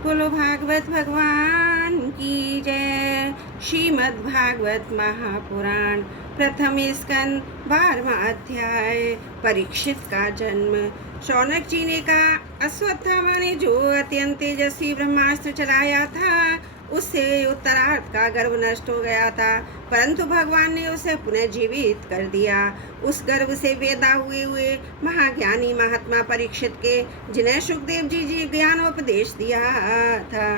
बोलो भागवत भगवान की जय। श्रीमद् भागवत महापुराण प्रथम स्कंद 12वां अध्याय। परीक्षित का जन्म। शौनक जी ने कहा, अश्वत्थामा ने जो अत्यंत तेजस्वी ब्रह्मास्त्र चलाया था उससे उत्तरार्ध का गर्व नष्ट हो गया था, परंतु भगवान ने उसे पुनः जीवित कर दिया। उस गर्व से वेदा हुए महाज्ञानी महात्मा परीक्षित के, जिन्हें सुखदेव जी ज्ञानोपदेश दिया था,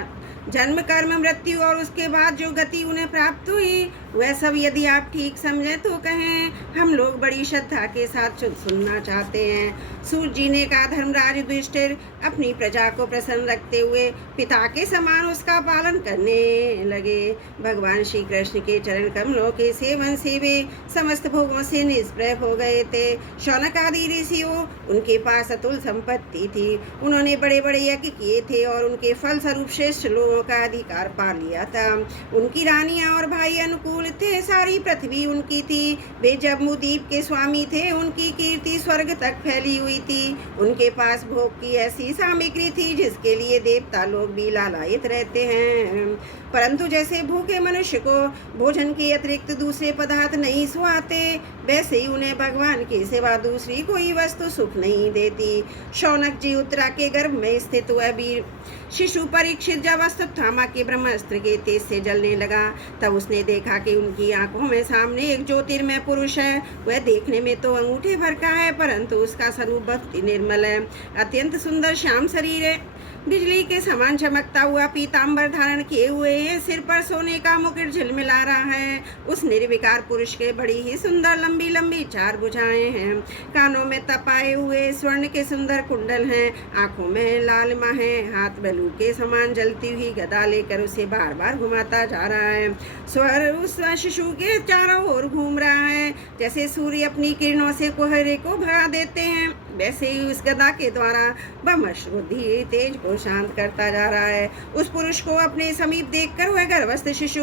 जन्म कर्म मृत्यु और उसके बाद जो गति उन्हें प्राप्त हुई वह सब यदि आप ठीक समझे तो कहें। हम लोग बड़ी श्रद्धा के साथ सुनना चाहते हैं। सूर्य जी ने कहा, धर्मराज युधिष्ठिर अपनी प्रजा को प्रसन्न रखते हुए पिता के समान उसका पालन करने लगे। भगवान श्री कृष्ण के चरण कमलों के सेवन से वे समस्त भोगों से निष्प्रय हो गए थे। शौनक आदि ऋषियों, उनके पास अतुल संपत्ति थी। उन्होंने बड़े बड़े यज्ञ किए थे और उनके फल स्वरूप श्रेष्ठ लोगों का अधिकार पा लिया था। उनकी रानियां और भाई अनुकूल थे। सारी पृथ्वी उनकी थी। वे जम्बूद्वीप के स्वामी थे। उनकी कीर्ति स्वर्ग तक फैली हुई थी। उनके पास भोग की ऐसी सामग्री थी जिसके लिए देवता लोग भी लालायित रहते हैं, परंतु जैसे भूखे मनुष्य को भोजन के अतिरिक्त दूसरे पदार्थ नहीं सुहाते, वैसे ही उन्हें भगवान के सिवा दूसरी कोई वस्तु सुख नहीं देती। शौनक जी उत्तरा के गर्भ में स्थित हुआ वीर शिशु परीक्षित जब अश्वत्थामा के ब्रह्मास्त्र के तेज से जलने लगा, तब उसने देखा कि उनकी आंखों में सामने एक ज्योतिर्मय पुरुष है। वह देखने में तो अंगूठे भर का है, परंतु उसका स्वरूप बहुत निर्मल है। अत्यंत सुंदर श्याम शरीर है। बिजली के समान चमकता हुआ पीताम्बर धारण किए हुए है। सिर पर सोने का मुकुट झिलमिला रहा है। उस निर्विकार पुरुष के बड़ी ही सुंदर लंबी लंबी 4 भुजाएं हैं। कानों में तपाए हुए स्वर्ण के सुंदर कुंडल हैं। आंखों में लालिमा है। हाथ बलू के समान जलती हुई गदा लेकर उसे बार बार घुमाता जा रहा है। स्वर उस शिशु के चारों ओर घूम रहा है। जैसे सूर्य अपनी किरणों से कोहरे को भगा देते हैं, वैसे ही उस गदा के द्वारा बुद्धि तेज को शांत करता जा रहा है। उस पुरुष को अपने समीप देखकर वह गर्भस्थ शिशु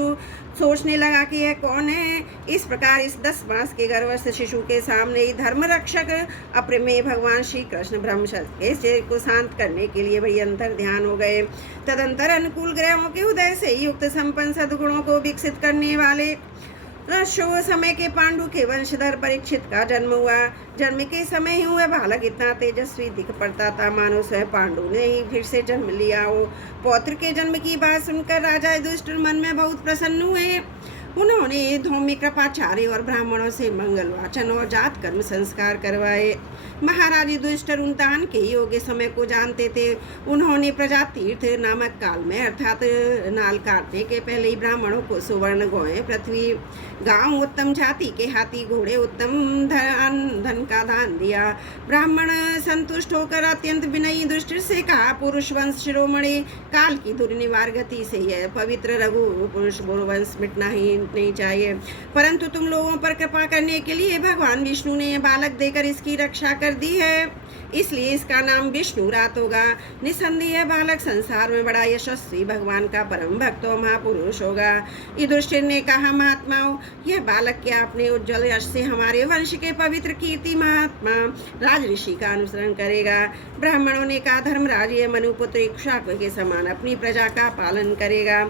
सोचने लगा कि यह कौन है। इस प्रकार इस 10 मास के गर्भस्थ शिशु के सामने ही धर्म रक्षक अप्रमेय भगवान श्री कृष्ण ब्रह्मशस्त्र को शांत करने के लिए बड़ी अंतर ध्यान हो गए। तदंतर अनुकूल ग्रहों के उदय से युक्त संपन्न सद्गुणों को विकसित करने वाले शो समय के पांडु के वंशधर परीक्षित का जन्म हुआ। जन्म के समय ही वह बालक इतना तेजस्वी दिख पड़ता था मानो स्वयं पांडु ने ही फिर से जन्म लिया हो। पौत्र के जन्म की बात सुनकर राजा युधिष्ठिर मन में बहुत प्रसन्न हुए। उन्होंने धौम्य कृपाचार्य और ब्राह्मणों से मंगल वाचन और जात कर्म संस्कार करवाए। महाराज युधिष्ठिर उन दान के योग्य समय को जानते थे। उन्होंने प्रजा तीर्थ नामक काल में अर्थात नाल काटने के पहले ही ब्राह्मणों को सुवर्ण गौएं, पृथ्वी, गांव, उत्तम जाति के हाथी घोड़े, उत्तम धन का दान दिया। ब्राह्मण संतुष्ट होकर अत्यंत विनयी युधिष्ठिर से कहा, पुरुष वंश शिरोमणि काल की दुर्निवार गति से यह पवित्र रघु पुरुष वंश मिटना ही नहीं चाहिए, परंतु तुम लोगों पर कृपा करने के लिए भगवान विष्णु ने बालक देकर इसकी रक्षा कर दी है, इसलिए इसका नाम विष्णु रात होगा। निसंदेह बालक संसार में बड़ा यशस्वी भगवान का परम भक्त और महापुरुष होगा। युधिष्ठिर ने कहा, महात्माओं, यह बालक क्या अपने उज्ज्वल यश से हमारे वंश के पवित्र कीर्ति महात्मा राज ऋषि का अनुसरण करेगा। ब्राह्मणों ने कहा, धर्मराज यह मनुपुत्र इक्ष्वाकु के समान अपनी प्रजा का पालन करेगा।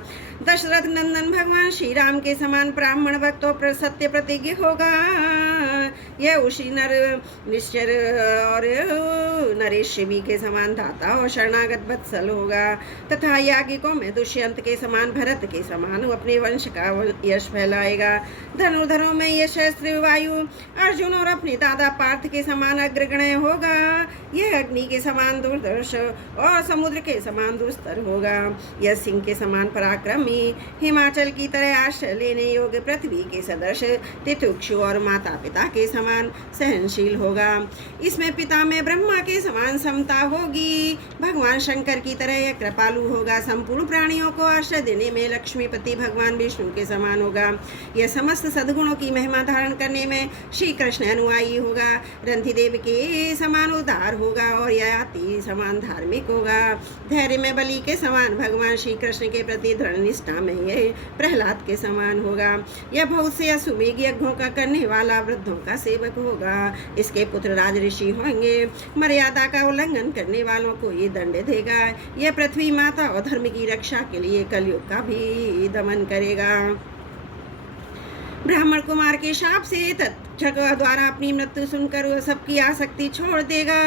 दशरथ नंदन भगवान श्री राम के समान ब्राह्मण भक्तों पर सत्य प्रतिज्ञ होगा। यह उसी नर निश्चर और नरेश शिवी के समान दाता और शरणागत वत्सल होगा, तथा याज्ञिकों में दुष्यंत के समान भरत के समान वो अपने वंश का यश फैलाएगा। धनुर्धरों में यह शस्त्र वायु अर्जुन और अपने दादा पार्थ के समान अग्रगण्य होगा। यह अग्नि के समान दुर्धर्ष और समुद्र के समान दुस्तर होगा। यह सिंह के समान पराक्रमी, हिमाचल की तरह आश्रय लेने योग्य, पृथ्वी के सदृश, तितिक्षु और माता पिता के समान सहनशील होगा। इसमें पिता में ब्रह्मा के समान समता होगी। भगवान शंकर की तरह यह कृपालु होगा। संपूर्ण प्राणियों को आश्रय देने में लक्ष्मीपति भगवान विष्णु के समान होगा। यह समस्त सद्गुणों की महिमा धारण करने में श्री कृष्ण अनुयायी होगा। रंतिदेव के समान उदार होगा और यह अति समान धार्मिक होगा। धैर्य में बलि के समान, भगवान श्री कृष्ण के प्रति दृढ़ निष्ठा में यह प्रहलाद के समान होगा। यह बहुत से अश्वमेध यज्ञों का करने वाला, वृद्धों का सेवक होगा। इसके पुत्र राज ऋषि होंगे। मर्यादा का उल्लंघन करने वालों को ये दंड देगा। यह पृथ्वी माता और धर्म की रक्षा के लिए कलयुग का भी दमन करेगा। ब्राह्मण कुमार के शाप से तक्षक द्वारा अपनी मृत्यु सुनकर वह सबकी आसक्ति छोड़ देगा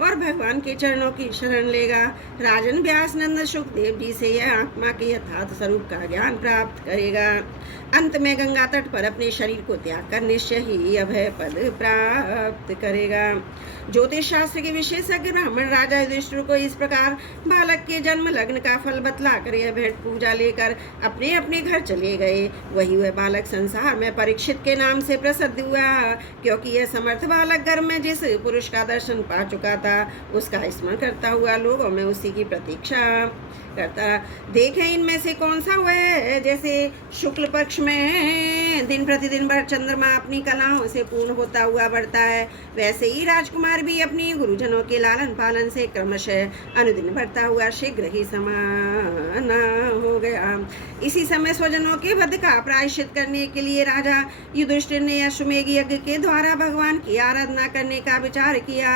और भगवान के चरणों की शरण लेगा। राजन व्यास नंद सुखदेव जी से यह आत्मा के यथार्थ स्वरूप का ज्ञान प्राप्त करेगा। अंत में गंगा तट पर अपने शरीर को त्याग कर निश्चय ही अभय पद प्राप्त करेगा। ज्योतिष शास्त्र के विशेषज्ञ ब्राह्मण राजा युधिष्ठिर को इस प्रकार बालक के जन्म लग्न का फल बतलाकर यह भेंट पूजा लेकर अपने अपने घर चले गए। वही वह बालक संसार में परीक्षित के नाम से प्रसिद्ध हुआ, क्योंकि यह समर्थ बालक घर में जिस पुरुष का दर्शन पा चुका था उसका स्मरण करता हुआ लोगों में उसी की प्रतीक्षा करता। देखें इनमें से कौन सा हुआ है। जैसे शुक्ल पक्ष में दिन प्रतिदिन भर चंद्रमा अपनी कलाओं से पूर्ण होता हुआ बढ़ता है, वैसे ही राजकुमार भी अपनी गुरुजनों के लालन पालन से क्रमशः अनुदिन बढ़ता हुआ शीघ्र ही समान हो गया। इसी समय स्वजनों के वध का प्रायश्चित करने के लिए राजा युधिष्ठिर ने अश्वमेध यज्ञ के द्वारा भगवान की आराधना करने का विचार किया,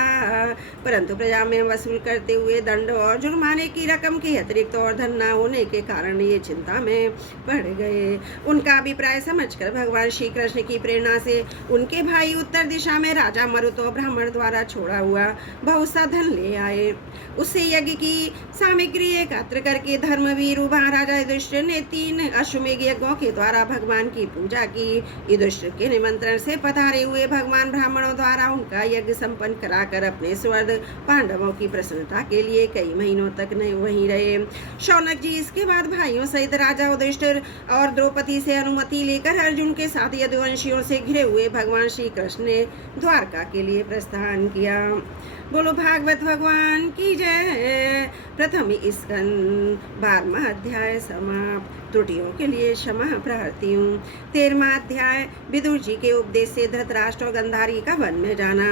परंतु प्रजा में वसूल करते हुए दंड और जुर्माने की रकम के अतिरिक्त और धन न होने के कारण ये चिंता में पड़ गए। उनका अभिप्राय समझकर भगवान श्री कृष्ण की प्रेरणा से उनके भाई उत्तर दिशा में राजा मरुतो ब्राह्मण द्वारा छोड़ा हुआ बहुत सा धन ले आए। उससे यज्ञ की सामग्री एकत्र करके धर्मवीर महाराजा युधिष्ठिर ने 3 अश्वमेध यज्ञों के द्वारा भगवान की पूजा की। युधिष्ठिर के निमंत्रण से पधारे हुए भगवान ब्राह्मणों द्वारा उनका यज्ञ संपन्न कराकर अपने स्वर्ग पांडवों की प्रसन्नता के लिए कई महीनों तक नहीं वहीं रहे। शौनक जी इसके बाद भाइयों सहित राजा युधिष्ठिर और द्रौपदी से अनुमति लेकर अर्जुन के साथ यदुवंशियों से घिरे हुए भगवान श्री कृष्ण ने द्वारका के लिए प्रस्थान किया। बोलो भागवत भगवान की जय। प्रथम स्कंद 12वां अध्याय समाप्त। त्रुटियों के लिए क्षमा प्रार्थी हूँ। 13वां अध्याय विदुर जी के उपदेश से धृतराष्ट्र और गंधारी का वन में जाना।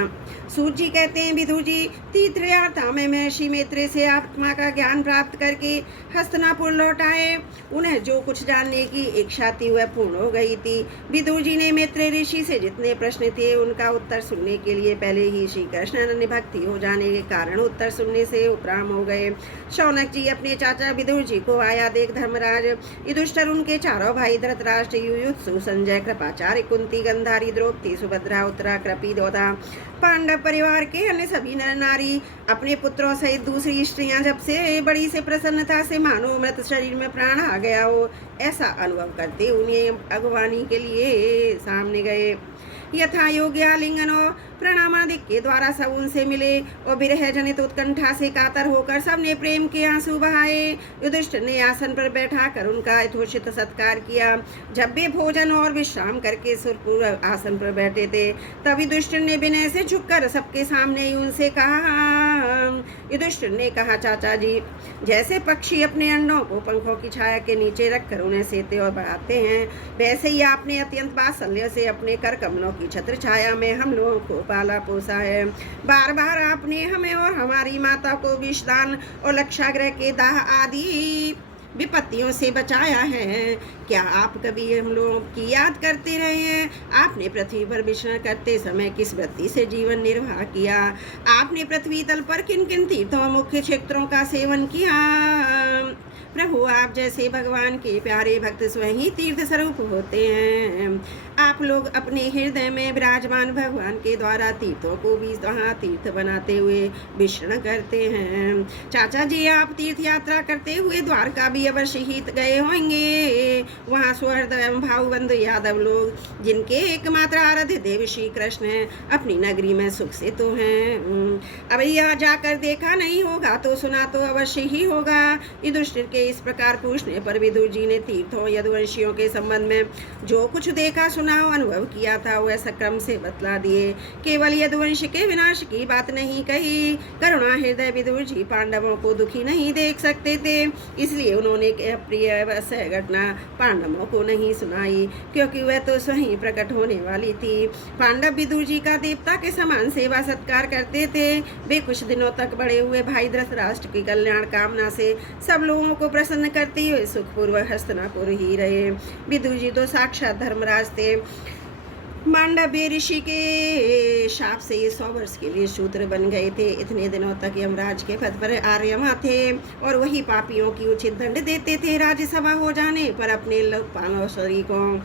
सूत जी कहते हैं, विदुर जी तीर्थयात्रा में महर्षि मैत्रेय से आत्मा का ज्ञान प्राप्त करके हस्तिनापुर लौट आए। उन्हें जो कुछ जानने की इच्छा थी वह पूर्ण हो गई थी। विदुर जी ने मैत्रेय ऋषि से जितने प्रश्न थे उनका उत्तर सुनने के लिए पहले ही श्री कृष्ण अनन्य भक्ति हो जाने के कारण उत्तर सुनने से उपराम हो गए। शौनक जी अपने चाचा विदुर जी को आया देख धर्मराज युधिष्ठिर, उनके चारों भाई धृतराष्ट्र, युयुत्सु, संजय, कृपाचार्य, कुंती, गंधारी, द्रौपदी, सुभद्रा, उत्तरा, कृपी, द्रौपदी, पांडव परिवार के अन्य सभी नर नारी अपने पुत्रों सहित दूसरी स्त्रियां जब से बड़ी से प्रसन्नता से मानो मृत शरीर में प्राण आ गया हो ऐसा अनुभव करते उन्हें अगवानी के लिए सामने गए। यथा योग्य आलिंगन और प्रणामादि के द्वारा सब उनसे मिले और विरह जनित उत्कंठा से कातर होकर सबने प्रेम के आंसू बहाए। युधिष्ठिर ने आसन पर बैठाकर उनका यथोचित सत्कार किया। जब वे भोजन और विश्राम करके सुरपूर्व आसन पर बैठे थे तब युधिष्ठिर ने विनय से झुककर सबके सामने ही उनसे कहा। युधिष्ठिर ने कहा, चाचा जी, जैसे पक्षी अपने अंडों को पंखों की छाया के नीचे रखकर उन्हें सेते और बढ़ाते हैं, वैसे ही आपने अत्यंत वात्सल्य से अपने कर कमलों की छत्र छाया में हम लोगों को पाला पोसा है। बार बार आपने हमें और हमारी माता को विषदान और लक्षाग्रह के दाह आदि विपत्तियों से बचाया है। क्या आप कभी हम लोगों की याद करते रहे हैं? आपने पृथ्वी पर विचरण करते समय किस वृत्ति से जीवन निर्वाह किया? आपने पृथ्वी तल पर किन किन तीर्थों मुख्य क्षेत्रों का सेवन किया? प्रभु, आप जैसे भगवान के प्यारे भक्त स्वयं ही तीर्थ स्वरूप होते हैं। आप लोग अपने हृदय में विराजमान भगवान के द्वारा तीर्थों को भी वहाँ तीर्थ बनाते हुए विचरण करते हैं। चाचा जी, आप तीर्थ यात्रा करते हुए द्वारका भी अवश्य ही गए होंगे। वहाँ सुहृद एवं भावबंधु यादव लोग, जिनके एकमात्र आराध्य देव श्री कृष्ण हैं, अपनी नगरी में सुख से तो हैं। अब यहाँ जाकर देखा नहीं होगा तो सुना तो अवश्य ही होगा। युधिष्ठिर के इस प्रकार पूछने पर विदुर जी ने तीर्थों यदुवंशियों के संबंध में जो कुछ देखा सुना और अनुभव किया था वह क्रम से बतला दिए। केवल यदुवंश के विनाश की बात नहीं कही। करुणा हृदय विदुर जी पांडवों को दुखी नहीं देख सकते थे, इसलिए उन्होंने प्रिय घटना पांडवों को नहीं सुनाई, क्योंकि वह तो स्वयं प्रकट होने वाली थी। पांडव विदुर जी का देवता के समान सेवा सत्कार करते थे। वे कुछ दिनों तक बड़े हुए भाई धृतराष्ट्र की कल्याण कामना से सब लोगों को प्रसन्न करते हुए सुखपूर्वक हस्तिनापुर ही रहे। विदुर जी तो साक्षात धर्मराज थे। मांडव्य ऋषि के शाप से ये 100 वर्ष के लिए शूद्र बन गए थे। इतने दिनों तक यमराज के पद पर आर्यमा थे और वही पापियों की उचित दंड देते थे। राज्यसभा हो जाने पर अपने लोकपालों शरीकों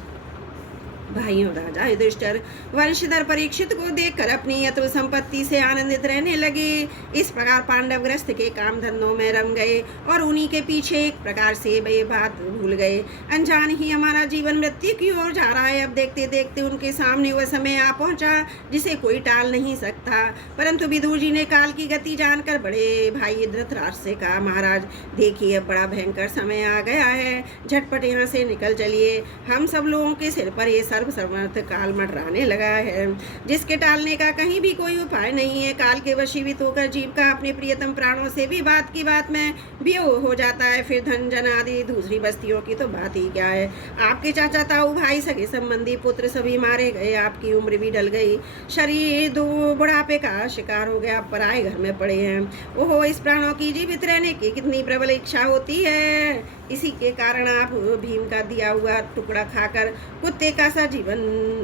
भाइयों राजा युधिष्ठिर वंशधर परीक्षित को देखकर अपनी अतुल संपत्ति से आनंदित रहने लगे। इस प्रकार पांडव ग्रस्त के काम धंधों में रम गए और उन्हीं के पीछे एक प्रकार से वे बात भूल गए। अनजान ही हमारा जीवन मृत्यु की ओर जा रहा है। अब देखते देखते उनके सामने वह समय आ पहुंचा जिसे कोई टाल नहीं सकता। परंतु विदुर जी ने काल की गति जानकर बड़े भाई धृतराष्ट्र से कहा, महाराज देखिए अब बड़ा भयंकर समय आ गया है, झटपट यहाँ से निकल चलिए। हम सब लोगों के सिर पर ये सर्वसमर्थ काल मंडराने लगा है, जिसके टालने का कहीं भी कोई उपाय नहीं है। काल के वशीभूत होकर जीव का अपने प्रियतम प्राणों से भी बात की बात में वियोग हो जाता है, फिर धन जन आदि दूसरी बस्तियों की तो बात ही क्या है। आपके चाचा ताऊ भाई सगे संबंधी पुत्र सभी मारे गए, आपकी उम्र भी ढल गई, शरीर दो बुढ़ापे का शिकार हो गया, पराए घर में पड़े हैं। ओहो, इस प्राणों की जीवित रहने की कितनी प्रबल इच्छा होती है। इसी के कारण आप भीम का दिया हुआ टुकड़ा खाकर कुत्ते का सा जीवन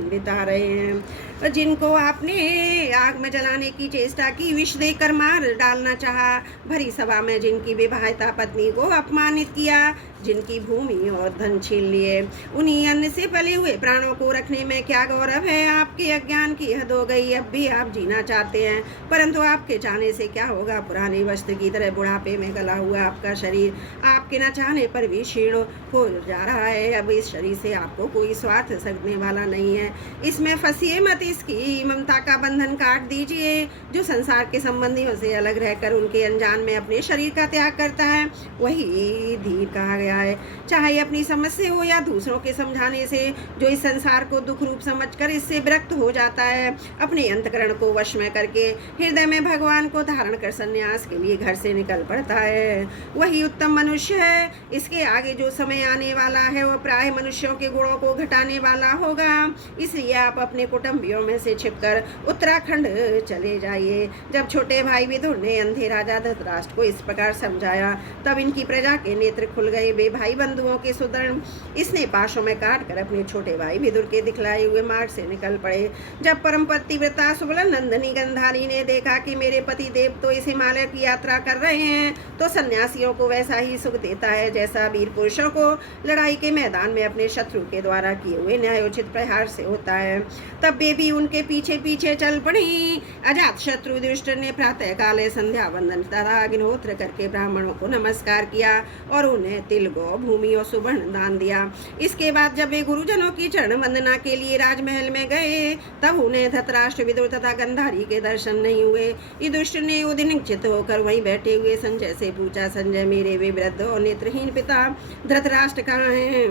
बिता रहे हैं। जिनको आपने आग में जलाने की चेष्टा की, विष देकर मार डालना चाहा, भरी सभा में जिनकी विवाहिता पत्नी को अपमानित किया, जिनकी भूमि और धन छीन लिए, उन्हीं अन्न से पले हुए प्राणों को रखने में क्या गौरव है। आपके अज्ञान की हद हो गई। अब भी आप जीना चाहते हैं, परंतु आपके चाहने से क्या होगा। पुराने वस्त्र की तरह बुढ़ापे में गला हुआ आपका शरीर आपके न चाहने पर भी क्षीण हो जा रहा है। अब इस शरीर से आपको कोई स्वार्थ सकने वाला नहीं है। इसमें फंसिए मत, इसकी ममता का बंधन काट दीजिए। जो संसार के संबंधियों से अलग रहकर उनके अनजान में अपने शरीर का त्याग करता है, वही धीर कहा गया है। चाहे अपनी समझ से हो या दूसरों के समझाने से, जो इस संसार को दुख रूप समझकर इससे विरक्त हो जाता है, अपने अंतकरण को वश में करके हृदय में भगवान को धारण कर संन्यास के लिए घर से निकल पड़ता है, वही उत्तम मनुष्य है। इसके आगे जो समय आने वाला है वह प्राय मनुष्यों के गुणों को घटाने वाला होगा। इसलिए आप अपने कुटुंबियों में से छिपकर उत्तराखंड चले जाइए। जब छोटे भाई विदुर ने अंधे राजा धृतराष्ट्र को इस प्रकार समझाया, तब इनकी प्रजा के नेत्र खुल गए। वे भाई बंधुओं के सुदृढ़ इसने पाशों में काट कर अपने छोटे भाई विदुर के दिखलाए हुए मार्ग से निकल पड़े। जब परम पतिव्रता सुबला नंदनी गंधारी ने देखा कि मेरे पति देव तो इस हिमालय की यात्रा कर रहे हैं, तो सन्यासियों को वैसा ही सुख देता है जैसा वीर पुरुषों को लड़ाई के मैदान में अपने शत्रु के द्वारा किए हुए न्यायोचित प्रहार से होता है, तब वे भी उनके पीछे पीछे चल पड़ी। अजात शत्रु युधिष्ठिर ने प्रातः काले संध्या वंदन तथा अग्निहोत्र करके ब्राह्मणों को नमस्कार किया और उन्हें तिल गौ भूमि और सुवर्ण दान दिया। इसके बाद जब वे गुरुजनों की चरण वंदना के लिए राजमहल में गए, तब उन्हें धृतराष्ट्र विदुर तथा गंधारी के दर्शन नहीं हुए। युधिष्ठिर ने उदिनचित होकर वहीं बैठे हुए संजय से पूछा, संजय मेरे वे वृद्ध और नेत्रहीन पिता धृतराष्ट्र कहाँ हैं।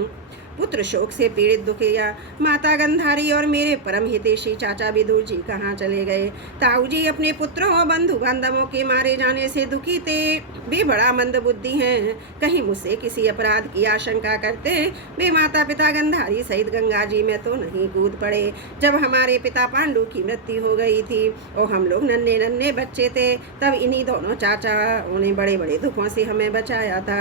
पुत्र शोक से पीड़ित दुखिया माता गंधारी और मेरे परम हितैषी चाचा विदुर जी कहाँ चले गए। ताऊ जी अपने पुत्रों और बंधु बांधवों के मारे जाने से दुखी थे। वे बड़ा मंद बुद्धि हैं, कहीं मुझसे किसी अपराध की आशंका करते वे माता पिता गंधारी सहित गंगा जी में तो नहीं कूद पड़े। जब हमारे पिता पांडु की मृत्यु हो गई थी और हम लोग नन्हे नन्हे बच्चे थे, तब इन्हीं दोनों चाचाओं ने बड़े बड़े दुखों से हमें बचाया था।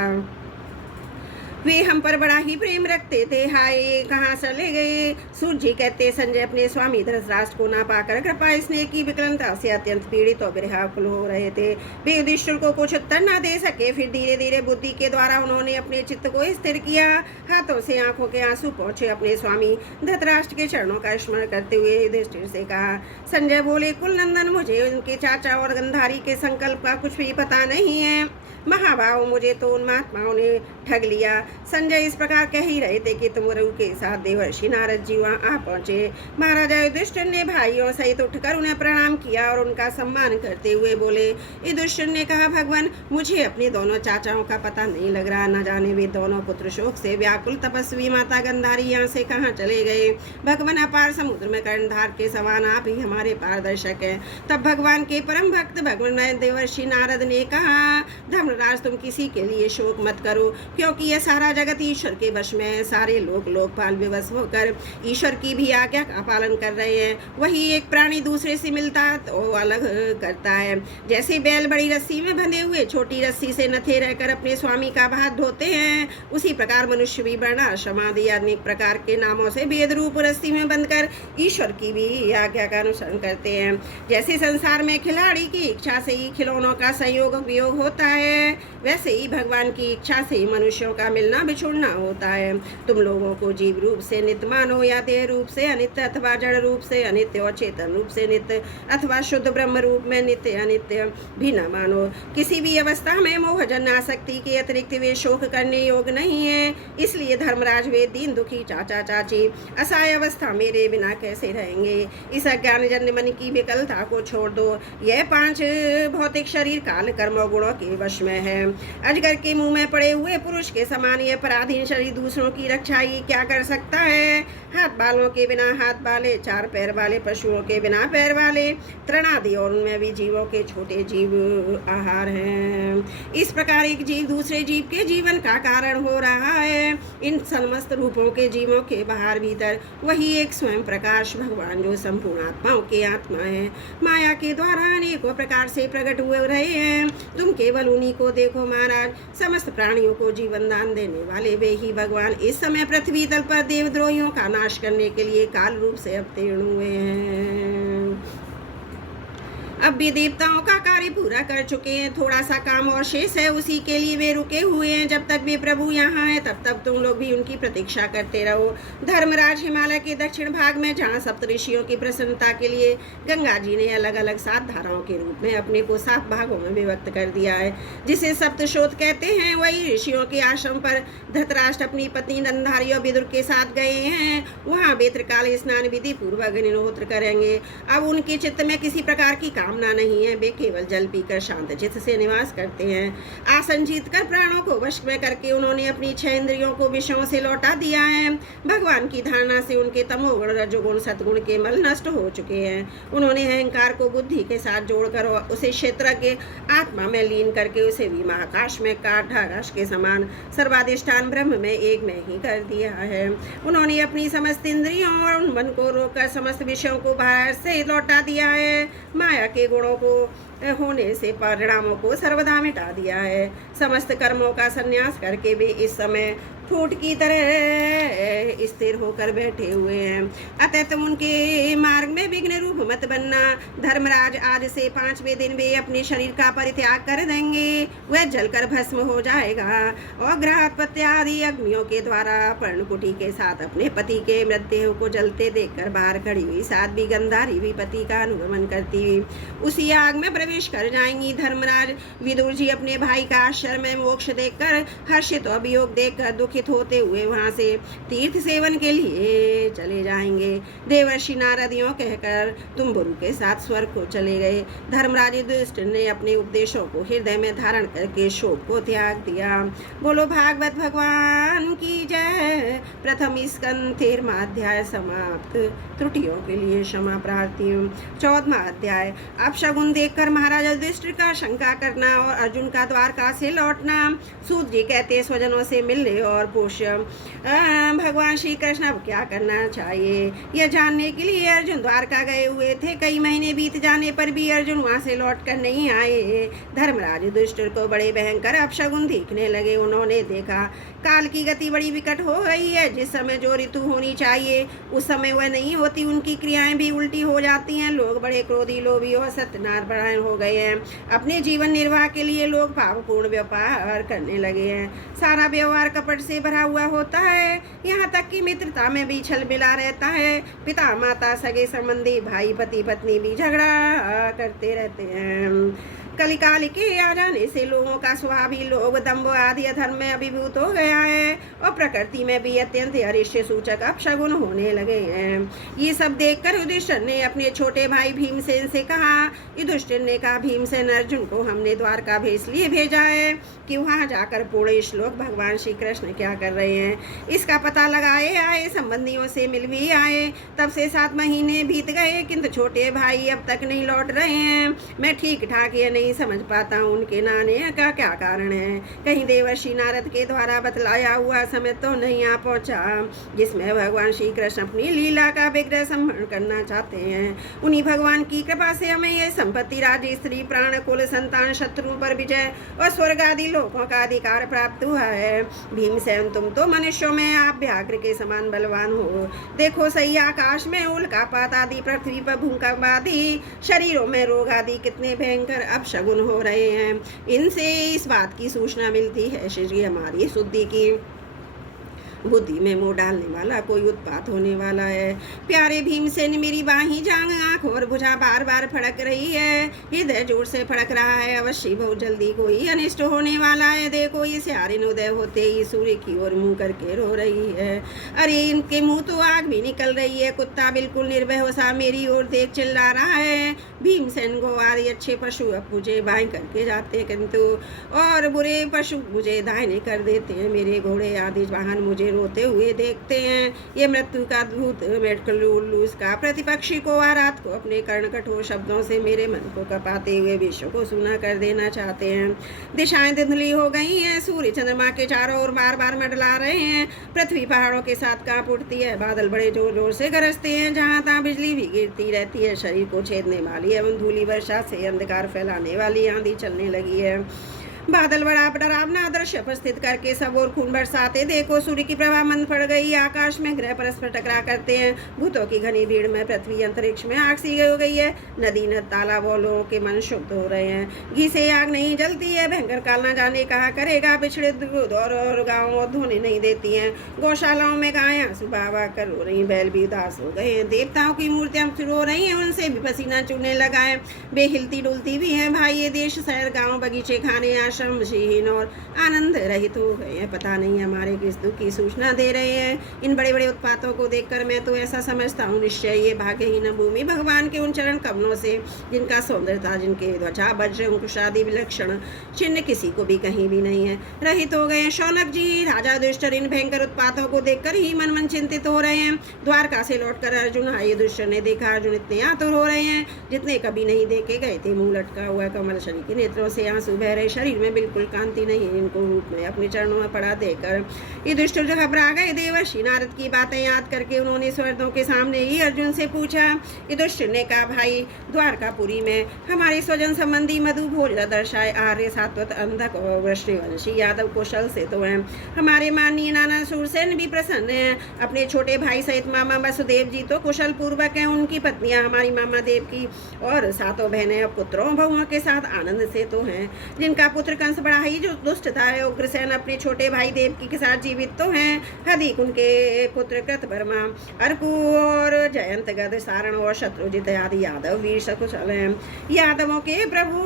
वे हम पर बड़ा ही प्रेम रखते थे। हाय कहाँ चले गए। सूर्य जी कहते, संजय अपने स्वामी धृतराष्ट्र को ना पाकर कृपा स्नेह की विकलता से अत्यंत पीड़ित और व्याकुल हो रहे थे। वे युधिष्ठिर को कुछ उत्तर न दे सके। फिर धीरे धीरे बुद्धि के द्वारा उन्होंने अपने चित्त को स्थिर किया। हाथों से आंखों के आंसू पहुंचे अपने स्वामी धृतराष्ट्र के चरणों का स्मरण करते हुए युधिष्ठिर से कहा, संजय बोले, कुलनंदन मुझे उनके चाचा और गंधारी के संकल्प का कुछ भी पता नहीं है। महाभाव मुझे तो उन महात्माओं ने ठग लिया। संजय इस प्रकार कह ही रहे थे कि तुमरू के साथ देवर्षि नारद जी वहाँ आ पहुंचे। महाराजा युधिष्ठिर ने भाइयों सहित उठकर उन्हें प्रणाम किया और उनका सम्मान करते हुए बोले। युधिष्ठिर ने कहा, भगवान मुझे अपने दोनों चाचाओं का पता नहीं लग रहा। न जाने वे दोनों पुत्र शोक से व्याकुल तपस्वी माता गंधारी यहाँ से कहाँ चले गए। भगवान अपार समुद्र में कर्णधार के समान आप ही हमारे पारदर्शक हैं। तब भगवान के परम भक्त भगवान देवर्षि नारद ने कहा, धर्मराज तुम किसी के लिए शोक मत करो, क्योंकि यह सारा जगत ईश्वर के वश में है। सारे लोग लोकपाल विवश होकर ईश्वर की भी आज्ञा का पालन कर रहे हैं। वही एक प्राणी दूसरे से मिलता तो अलग करता है। जैसे बैल बड़ी रस्सी में बंधे हुए छोटी रस्सी से नथे रहकर अपने स्वामी का हाथ धोते हैं, उसी प्रकार मनुष्य भी वर्ण समाधि अनेक प्रकार के नामों से भेद रूप रस्सी में बंधकर ईश्वर की भी आज्ञा का अनुसरण करते हैं। जैसे संसार में खिलाड़ी की इच्छा से ही खिलौनों का संयोग वियोग होता है, वैसे ही भगवान की इच्छा से ही मनुष्यों का मिलना बिछुड़ना होता है। तुम लोगों को जीव रूप से नित्य मानो या देह रूप से अनित्य, अथवा जड़ रूप से अनित्य और चेतन रूप से नित्य, अथवा शुद्ध ब्रह्म रूप में नित्य अनित्य भी न मानो। किसी भी अवस्था में मोहजन आसक्ति के अतिरिक्त वे शोक करने योग नहीं है। इसलिए धर्मराज वे दीन दुखी चाचा चाची असहाय अवस्था मेरे बिना कैसे रहेंगे। इस अज्ञान जन्य मन की विकलता को छोड़ दो। यह 5 भौतिक शरीर काल कर्म और गुणों के वश में है। अजगर के मुंह में पड़े हुए पुरुष के समान यह पराधीन शरीर दूसरों की रक्षा ही क्या कर सकता है। हाथ बालों के बिना हाथ वाले, 4 पैर वाले पशुओं के बिना पैर वाले तृणादि और उनमें भी जीवों के छोटे जीव आहार हैं। इस प्रकार एक जीव दूसरे जीव के जीवन का कारण हो रहा है। इन समस्त रूपों के जीवों के बाहर भीतर वही एक स्वयं प्रकाश भगवान जो संपूर्ण आत्माओं के आत्मा है, माया के द्वारा अनेकों प्रकार से प्रकट हुए रहे हैं। तुम केवल उन्हीं को देखो महाराज। समस्त प्राणियों को जीवन दान देने वाले वे ही भगवान इस समय पृथ्वी तल पर देवद्रोहियों का नाश करने के लिए काल रूप से अवतीर्ण हुए हैं। अब भी देवताओं का कार्य पूरा कर चुके हैं, थोड़ा सा काम और शेष है, उसी के लिए वे रुके हुए हैं। जब तक वे प्रभु यहाँ हैं तब तक तुम लोग भी उनकी प्रतीक्षा करते रहो। धर्मराज, हिमालय के दक्षिण भाग में जहाँ सप्त ऋषियों की प्रसन्नता के लिए गंगा जी ने अलग अलग 7 धाराओं के रूप में अपने को 7 भागों में विभक्त कर दिया है, जिसे सप्तशोथ कहते हैं। वही ऋषियों के आश्रम पर धृतराष्ट्र अपनी पत्नी नंदधारी और विदुर के साथ गए हैं। वहाँ बेत्रकाल स्नान विधि पूर्वक अग्निहोत्र करेंगे। अब उनके चित्त में किसी प्रकार की कामना नहीं है। वे केवल जल पीकर शांत चित्त से निवास करते हैं। आसन जीत कर प्राणों को वश में करके उन्होंने अपनी 6 इंद्रियों को विषयों से लौटा दिया है। भगवान की धारणा से उनके तमोगुण रजोगुण सतगुण के मल नष्ट हो चुके हैं। उन्होंने अहंकार को बुद्धि के साथ जोड़कर उसे क्षेत्र के आत्मा में लीन करके उसे भी महाकाश में काठाराश के समान सर्वाधिष्ठान ब्रह्म में एक में ही कर दिया है। उन्होंने अपनी समस्त इंद्रियों और उन मन को रोककर समस्त विषयों को बाहर से लौटा दिया है। माया के गुणों को होने से परिणामों को सर्वदा मिटा दिया है। समस्त कर्मों का संन्यास करके वे इस समय फूट की तरह स्थिर होकर बैठे हुए हैं। अतः तुम उनके मार्ग में विघ्न रूप मत बनना। धर्मराज, आज से 5वें दिन वे अपने शरीर का परित्याग कर देंगे। वह जलकर भस्म हो जाएगा और ग्रहपत्य आदि अग्नियों के द्वारा पर्णकुटी के साथ अपने पति के मृतदेह को जलते देखकर बाहर खड़ी हुई साध्वी गंधारी भी पति का अनुगमन करती हुई उसी आग में प्रवेश कर जाएंगी। धर्मराज, विदुर जी अपने भाई का आश्रय में मोक्ष देखकर हर्षित और वियोग देखकर दुखित होते हुए वहां से तीर्थ सेवन के लिए चले जाएंगे। देवर्षि नारद यूं कहकर तुम गुरु के साथ स्वर्ग को चले गए। धर्मराज युधिष्ठिर ने अपने उपदेशों को हृदय में धारण करके शोक को त्याग दिया। बोलो भागवत भगवान की जय। प्रथम स्कंद 13वां अध्याय समाप्त। त्रुटियों के लिए क्षमा प्रार्थी हूँ। 14वां अध्याय। अब शगुन देखकर महाराज युधिष्ठिर का शंका करना और अर्जुन का द्वारका से लौटना। सूत जी कहते स्वजनों से मिलने और पोष्य भगवान श्री कृष्ण अब क्या करना चाहिए यह जानने के लिए अर्जुन द्वारका गए हुए थे। कई महीने बीत जाने पर भी अर्जुन वहां से लौट कर नहीं आए। धर्मराज युधिष्ठिर को बड़े भयंकर अपशगुन दिखने लगे। उन्होंने देखा काल की गति बड़ी विकट हो गई है। जिस समय जो ऋतु होनी चाहिए उस समय वह नहीं होती। उनकी क्रियाएं भी उल्टी हो जाती हैं। लोग बड़े क्रोधी, लोभी और सत्यनारायण हो गए हैं। अपने जीवन निर्वाह के लिए लोग पापपूर्ण व्यापार करने लगे हैं। सारा व्यवहार कपट से भरा हुआ होता है। यहाँ तक कि मित्रता में भी छल मिला रहता है। पिता माता सगे संबंधी भाई पति पत्नी भी झगड़ा करते रहते हैं। कलिकाल के आ जाने से लोगों का स्वभाव ही लोभ, दंभ आदि अधर्म में अभिभूत हो गया है और प्रकृति में भी अत्यंत अरिष्ट सूचक अपशगुन होने लगे हैं। ये सब देखकर युधिष्ठिर ने अपने छोटे भाई भीमसेन से कहा। युधिष्ठिर ने कहा, भीमसेन, अर्जुन को हमने द्वारका इसलिए भेजा है कि वहाँ जाकर पूर्ण श्लोक भगवान श्री कृष्ण क्या कर रहे हैं इसका पता लगाए आए, संबंधियों से मिल भी आए। तब से 7 महीने बीत गए किंतु छोटे भाई अब तक नहीं लौट रहे हैं। मैं ठीक ठाक ये नहीं नहीं समझ पाता हूँ उनके नाने का क्या कारण है। कहीं देवर्षि नारद के द्वारा बतलाया हुआ समय तो नहीं आ पहुँचा जिसमें भगवान श्री कृष्ण अपनी लीला का विग्रह संहरण करना चाहते हैं। उन्हीं भगवान की कृपा से हमें यह संपत्ति, राज्य, स्त्री, प्राण, कुल, संतान, शत्रुओं पर विजय और स्वर्ग आदि लोकों का अधिकार प्राप्त हुआ है। भीमसेन, तुम तो मनुष्यों में आप व्याघ्र के समान बलवान हो। देखो सही, आकाश में उल्कापात आदि, पृथ्वी पर भूकंप आदि, शरीरों में रोग आदि कितने भयंकर अपशगुन हो रहे हैं। इनसे इस बात की सूचना मिलती है श्री हमारी शुद्धि की बुद्धि में मुँह डालने वाला कोई उत्पात होने वाला है। प्यारे भीमसेन, मेरी बाही, जांग, आँख और भुजा बार बार फड़क रही है। हृदय जोर से फड़क रहा है। अवश्य बहुत जल्दी कोई अनिष्ट होने वाला है। देखो ये स्यारिन उदय होते ही सूर्य की ओर मुंह करके रो रही है। अरे इनके मुंह तो आग भी निकल रही है। कुत्ता बिल्कुल निर्भय हो सा मेरी ओर देख चिल्ला रहा है। भीमसेन को आदि अच्छे पशु अब मुझे बाएं करके जाते, किंतु और बुरे पशु मुझे दाहिने कर देते हैं। मेरे घोड़े आदि वाहन मुझे रोते हुए देखते हैं। ये मृत्यु का दूत मेटकलूस का प्रतिपक्षी को रात को अपने कर्ण कठोर शब्दों से मेरे मन को कपाते हुए विश्व को सूना कर देना चाहते हैं। दिशाएं धुंधली हो गई हैं। सूर्य चंद्रमा के चारों ओर बार बार मंडला रहे हैं। पृथ्वी पहाड़ों के साथ कांप उठती है। बादल बड़े जोर जोर से गरजते हैं। जहाँ तहाँ बिजली भी गिरती रहती है। शरीर को छेदने वाली एवं धूली वर्षा से अंधकार फैलाने वाली आंधी चलने लगी है। बादल बड़ा डरावना दृश्य उपस्थित करके सब और खून बरसाते। देखो सूर्य की प्रभा मंद पड़ गई। आकाश में ग्रह परस्पर टकरा करते हैं। भूतों की घनी भीड़ में पृथ्वी अंतरिक्ष में आग सी हो गई है। नदी न तालाब और लोगों के मन शुद्ध हो रहे हैं। घी से आग नहीं जलती है। भयंकर काल न जाने कहा करेगा। बिछड़े दूध और गाँव धोने नहीं देती हैं। गौशालाओं में गायें सुबह कर रो रही, बैल भी उदास हो गए हैं। देवताओं की मूर्तियां रो रही हैं, उनसे भी पसीना चूने लगा है। वे हिलती डुलती भी हैं। भाई ये देश शहर गाँव बगीचे खाने श्रमशीहीन और आनंद रहित हो गए हैं। पता नहीं हमारे किस दुख की सूचना दे रहे हैं। इन बड़े बड़े उत्पातों को देखकर मैं तो ऐसा समझता हूँ निश्चय ये भाग्यहीन भूमि भगवान के उन चरण कमलों से जिनका सौंदर्यता, जिनके ध्वजा, वज्र, अंकुश आदि विलक्षण चिन्ह किसी को भी कहीं भी नहीं है, रहित हो गए। शौनक जी, राजा युधिष्ठिर इन भयंकर उत्पातों को देखकर ही मन मन चिंतित हो रहे हैं। द्वारका से लौटकर अर्जुन आए। युधिष्ठिर ने देखा अर्जुन इतने आतुर हो रहे हैं जितने कभी नहीं देखे गए थे। मुंह लटका हुआ कमल शरीर के नेत्रों से आंसू बह रहे। शरीर में बिल्कुल कांति नहीं है। इनको रूप में अपने चरणों में पड़ा देकर युधिष्ठिर जो घबरा गए। देवर्षि नारद की बातें याद करके उन्होंने स्वरदों के सामने ही अर्जुन से पूछा। युधिष्ठिर ने कहा, भाई द्वारकापुरी में हमारे स्वजन संबंधी मधु भोज दर्शाए आर्य सात्वत अंधक और वृष्णिवंशी यादव कुशल से तो हैं। हमारे माननीय नाना सूरसेन भी प्रसन्न हैं। अपने छोटे भाई सहित मामा वसुदेव जी तो कुशल पूर्वक हैं। उनकी पत्नियां हमारी मामा देव की और सातों बहनें पुत्रों बहुओं के साथ आनंद से तो हैं। जिनका पुत्र कंस बड़ा ही जो दुष्ट था, उग्रसेन अपने छोटे भाई देवकी के साथ जीवित तो हैं। अधिक उनके पुत्र कृतवर्मा, अर्कु और जयंत, गद, सारण और शत्रुजित आदि यादव वीर सकुशल हैं। यादवों के प्रभु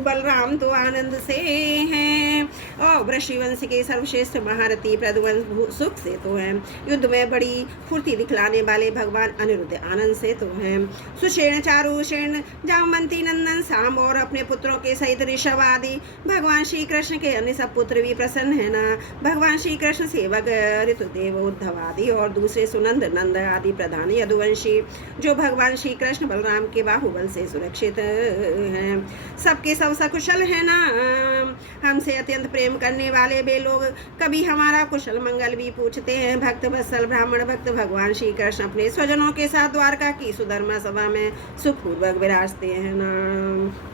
बलराम तो आनंद से हैं और वृषिवंश के सर्वश्रेष्ठ महारथी प्रद्युम्न सुख से तो हैं। युद्ध में बड़ी फुर्ती दिखलाने वाले भगवान अनिरुद्ध आनंद से तो हैं। सुषेण, चारुषेण, जामवंती, नंदन, साम और अपने पुत्रों के सहित ऋषभ आदि भगवान श्री कृष्ण के अन्य सब पुत्र भी प्रसन्न है ना। भगवान श्री कृष्ण सेवक ऋतुदेव, उद्धव आदि और दूसरे सुनंद, नंद आदि प्रधान यदुवंशी जो भगवान श्री कृष्ण बलराम के बाहुबल से सुरक्षित हैं, सबके सब सकुशल है ना। हमसे अत्यंत प्रेम करने वाले वे लोग कभी हमारा कुशल मंगल भी पूछते हैं। भक्त वत्सल ब्राह्मण भक्त भगवान श्री कृष्ण अपने स्वजनों के साथ द्वारका की सुधर्मा सभा में सुखपूर्वक विराजते हैं ना।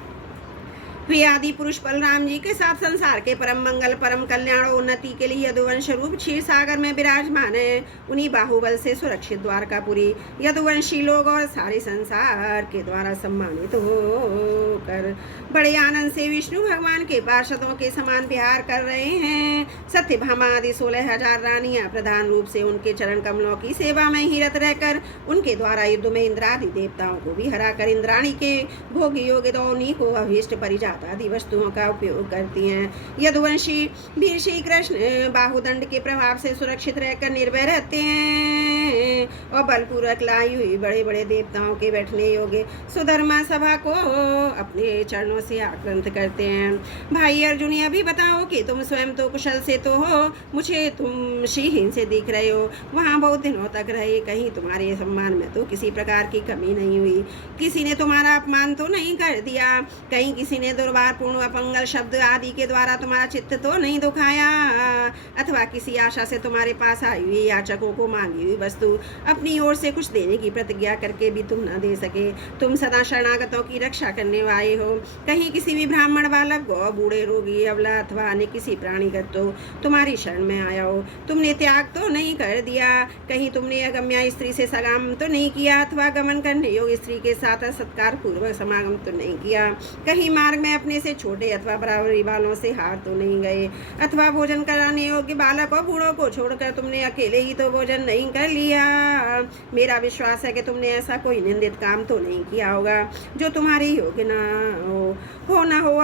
वे आदि पुरुष बलराम जी के साथ संसार के परम मंगल, परम कल्याण और उन्नति के लिए यदुवंश रूप क्षीर सागर में विराजमान है। उन्हीं बाहुबल से सुरक्षित द्वारकापुरी यदुवंशी लोग और सारे संसार के द्वारा सम्मानित होकर बड़े आनंद से विष्णु भगवान के पार्षदों के समान विहार कर रहे हैं। सत्यभामा आदि 16,000 रानियां प्रधान रूप से उनके चरण कमलों की सेवा में ही रत रहकर उनके द्वारा युद्ध में इंद्रादि देवताओं को भी हराकर इंद्राणी के भोग योग दौनी को अभीष्ट परिजा आदि वस्तुओं का उपयोग करती हैं। यदुवंशी वीर श्री कृष्ण बाहुदंड के प्रभाव से सुरक्षित रहकर निर्भय रहते हैं और बलपूर्वक लाई हुई बड़े बड़े देवताओं के बैठने योग्य सुधर्मा सभा को अपने चरणों से आक्रांत करते हैं। भाई अर्जुन, यह भी बताओ कि तुम स्वयं तो कुशल से तो हो, मुझे तुम श्रीहीन से दिख रहे हो। वहाँ बहुत दिनों तक रहे, कहीं तुम्हारे सम्मान में तो किसी प्रकार की कमी नहीं हुई। किसी ने तुम्हारा अपमान तो नहीं कर दिया, कहीं किसी ने दुर्वार पूर्ण अपंगल शब्द आदि के द्वारा तुम्हारा चित्त तो नहीं दुखाया, अथवा किसी आशा से तुम्हारे पास आई हुई याचकों को मांगी हुई वस्तु अपनी ओर से कुछ देने की प्रतिज्ञा करके भी तुम न दे सके। तुम सदा शरणागतों की रक्षा करने वाले हो। कहीं किसी भी ब्राह्मण बालक, गौ, बूढ़े, रोगी, अबला अथवा अन्य किसी प्राणीगत तो तुम्हारी शरण में आया हो, तुमने त्याग तो नहीं कर दिया। कहीं तुमने अगम्या स्त्री से सगाम तो नहीं किया, अथवा गमन करने योग्य स्त्री के साथ सत्कार पूर्वक समागम तो नहीं किया। कहीं मार्ग में अपने से छोटे अथवा बराबरी वालों से हार तो नहीं गए, अथवा भोजन कराने योग्य बालक और बूढ़ों को छोड़कर तुमने अकेले ही तो भोजन नहीं कर लिया। मेरा विश्वास है कि तुमने ऐसा कोई निंदित काम तो नहीं किया होगा जो तुम्हारे योग्य ना हो।